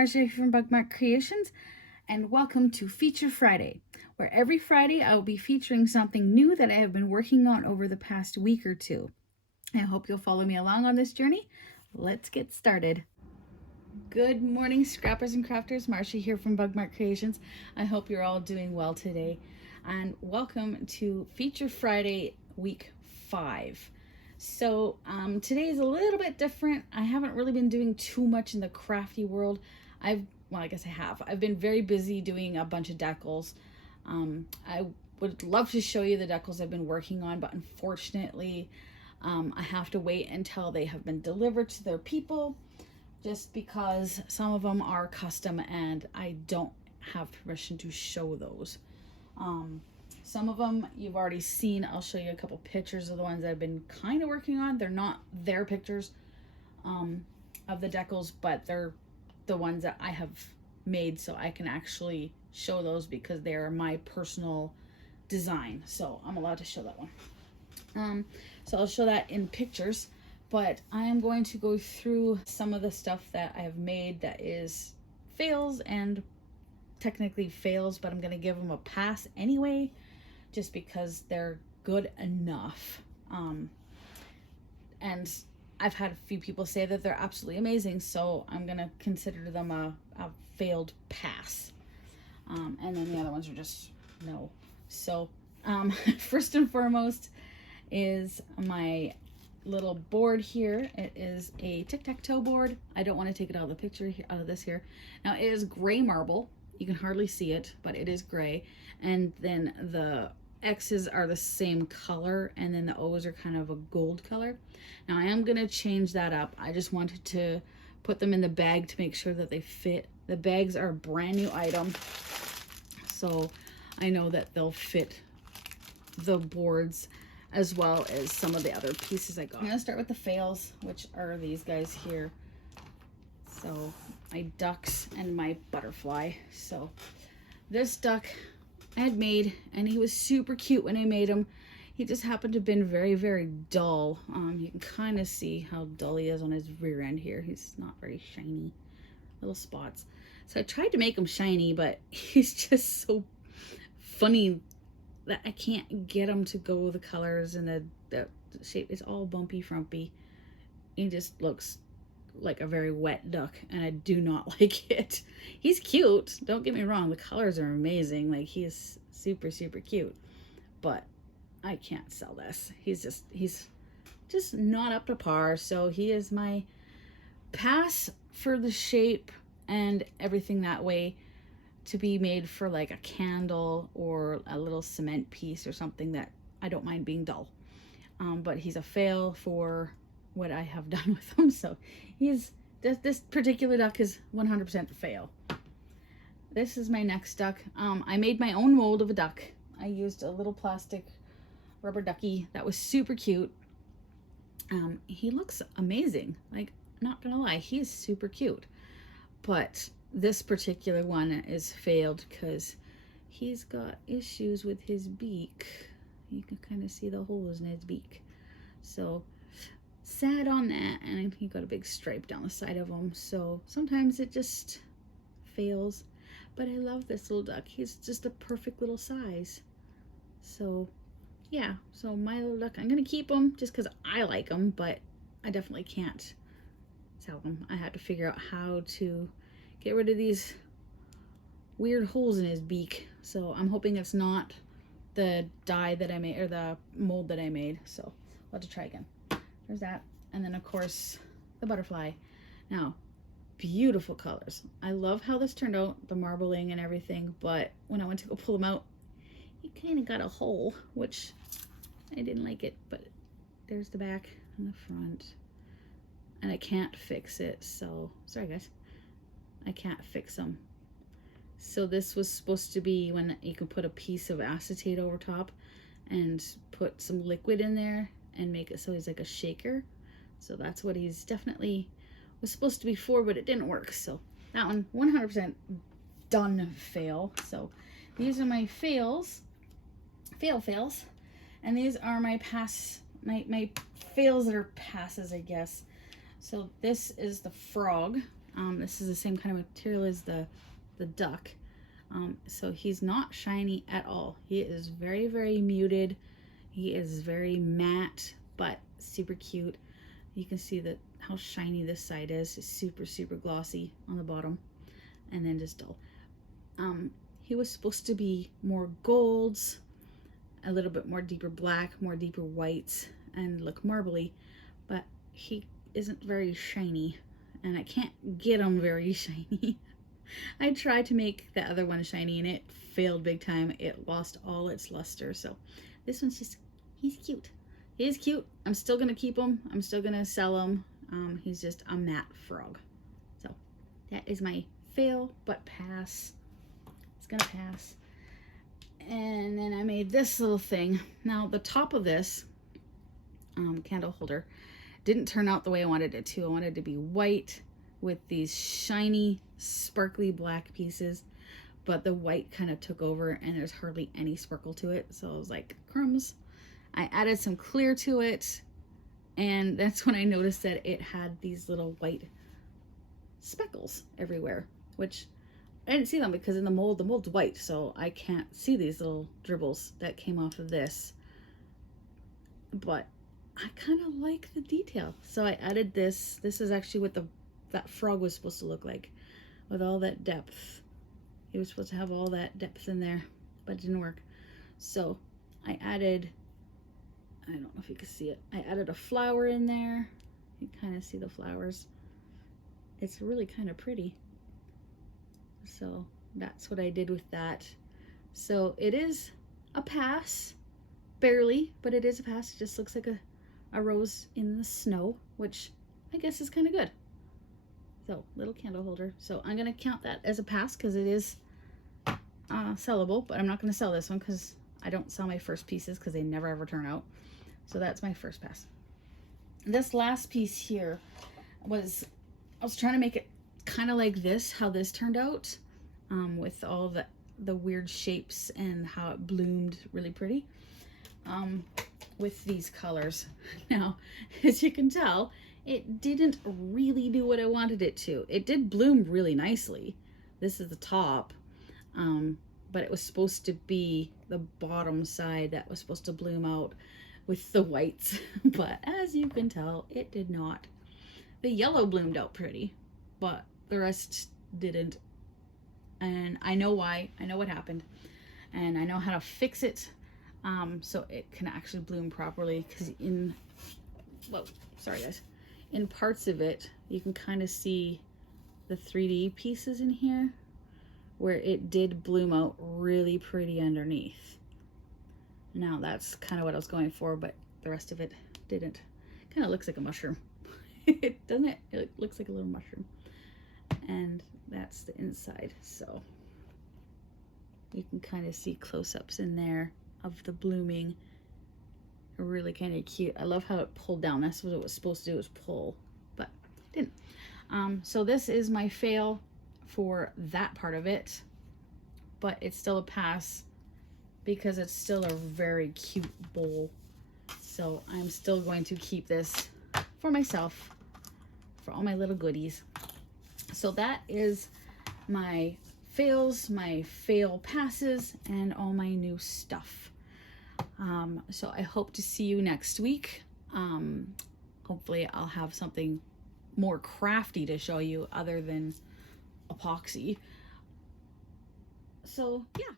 Marcia from Bugmark Creations, and welcome to Feature Friday, where every Friday I will be featuring something new that I have been working on over the past week or two. I hope you'll follow me along on this journey. Let's get started. Good morning, scrappers and crafters. Marcia here from Bugmark Creations. I hope you're all doing well today, and welcome to Feature Friday week 5. So today is a little bit different. I haven't really been doing too much in the crafty world. I guess I have. I've been very busy doing a bunch of decals. I would love to show you the decals I've been working on, but unfortunately, I have to wait until they have been delivered to their people, just because some of them are custom and I don't have permission to show those. Some of them you've already seen. I'll show you a couple pictures of the ones I've been kind of working on. They're not their pictures of the decals, but they're the ones that I have made, so I can actually show those because they are my personal design. So I'm allowed to show that one. So I'll show that in pictures, but I am going to go through some of the stuff that I have made that is fails and technically fails, but I'm going to give them a pass anyway, just because they're good enough. And I've had a few people say that they're absolutely amazing, so I'm going to consider them a failed pass. And then the other ones are just no. So first and foremost is my little board here. It is a tic-tac-toe board. I don't want to take it out of the picture here, out of this here. Now it is gray marble. You can hardly see it, but it is gray. And then the X's are the same color, and then the O's are kind of a gold color. Now I am gonna change that up. I just wanted to put them in the bag to make sure that they fit. The bags are a brand new item, so I know that they'll fit the boards as well as some of the other pieces I got. I'm gonna start with the fails, which are these guys here. So my ducks and my butterfly. So this duck I had made, and he was super cute when I made him. He just happened to have been very, very dull. You can kind of see how dull he is on his rear end here. He's not very shiny, little spots. So I tried to make him shiny, but he's just so funny that I can't get him to go with the colors and the shape. It's all bumpy frumpy. He just looks like a very wet duck, and I do not like it. He's cute, don't get me wrong, the colors are amazing, like he is super cute, but I can't sell this. He's just not up to par. So he is my pass for the shape and everything that way, to be made for like a candle or a little cement piece or something that I don't mind being dull. But he's a fail for what I have done with him. So this particular duck is 100% a fail. This is my next duck. I made my own mold of a duck. I used a little plastic rubber ducky that was super cute. He looks amazing, like, not gonna lie, he is super cute, but this particular one is failed because he's got issues with his beak. You can kind of see the holes in his beak, so sad on that. And he got a big stripe down the side of him, so sometimes it just fails. But I love this little duck. He's just a perfect little size. So yeah, so my little duck, I'm gonna keep him just because I like him, but I definitely can't sell him. I had to figure out how to get rid of these weird holes in his beak. So I'm hoping it's not the dye that I made, or the mold that I made. So I'll have to try again. There's that. And then of course the butterfly. Now, beautiful colors. I love how this turned out, the marbling and everything, but when I went to go pull them out, he kind of got a hole, which I didn't like it. But there's the back and the front, and I can't fix it. So sorry guys, I can't fix them. So this was supposed to be when you can put a piece of acetate over top and put some liquid in there and make it so he's like a shaker. So that's what he's definitely was supposed to be for, but it didn't work. So that one 100% done fail. So these are my fails, fails, and these are my pass, my fails that are passes, I guess. So this is the frog This is the same kind of material as the duck. So he's not shiny at all. He is very, very muted. He is very matte, but super cute. You can see that how shiny this side is. It's super, super glossy on the bottom, and then just dull. He was supposed to be more golds, a little bit more deeper black, more deeper whites, and look marbly, but he isn't very shiny, and I can't get him very shiny. I tried to make the other one shiny and it failed big time. It lost all its luster. So this one's just, he's cute. He's cute. I'm still gonna keep him. I'm still gonna sell him. He's just a matte frog. So that is my fail but pass. It's gonna pass. And then I made this little thing. Now the top of this candle holder didn't turn out the way I wanted it to. I wanted it to be white with these shiny, sparkly black pieces, but the white kind of took over and there's hardly any sparkle to it. So I was like, crumbs. I added some clear to it, and that's when I noticed that it had these little white speckles everywhere, which I didn't see them because in the mold's white, so I can't see these little dribbles that came off of this. But I kind of like the detail, so I added this. This is actually what that frog was supposed to look like, with all that depth. He was supposed to have all that depth in there, but it didn't work. So I added, I don't know if you can see it, I added a flower in there. You can kind of see the flowers. It's really kind of pretty. So that's what I did with that. So it is a pass, barely, but it is a pass. It just looks like a rose in the snow, which I guess is kind of good. So little candle holder. So I'm gonna count that as a pass because it is sellable, but I'm not gonna sell this one because I don't sell my first pieces because they never ever turn out. So that's my first pass. This last piece here was, I was trying to make it kind of like this, how this turned out, with all the weird shapes and how it bloomed really pretty, with these colors. Now, as you can tell, it didn't really do what I wanted it to. It did bloom really nicely. This is the top, but it was supposed to be the bottom side that was supposed to bloom out with the whites. But as you can tell, it did not. The yellow bloomed out pretty, but the rest didn't. And I know why. I know what happened. And I know how to fix it, so it can actually bloom properly. Because sorry guys. In parts of it, you can kind of see the 3D pieces in here where it did bloom out really pretty underneath. Now that's kind of what I was going for, but the rest of it didn't. Kind of looks like a mushroom. Doesn't it? It looks like a little mushroom. And that's the inside. So you can kind of see close-ups in there of the blooming. Really kind of cute. I love how it pulled down. That's what it was supposed to do, was pull, but it didn't. So this is my fail for that part of it, but it's still a pass because it's still a very cute bowl. So I'm still going to keep this for myself, for all my little goodies. So that is my fails, my fail passes, and all my new stuff. So I hope to see you next week. Hopefully I'll have something more crafty to show you other than epoxy. So yeah.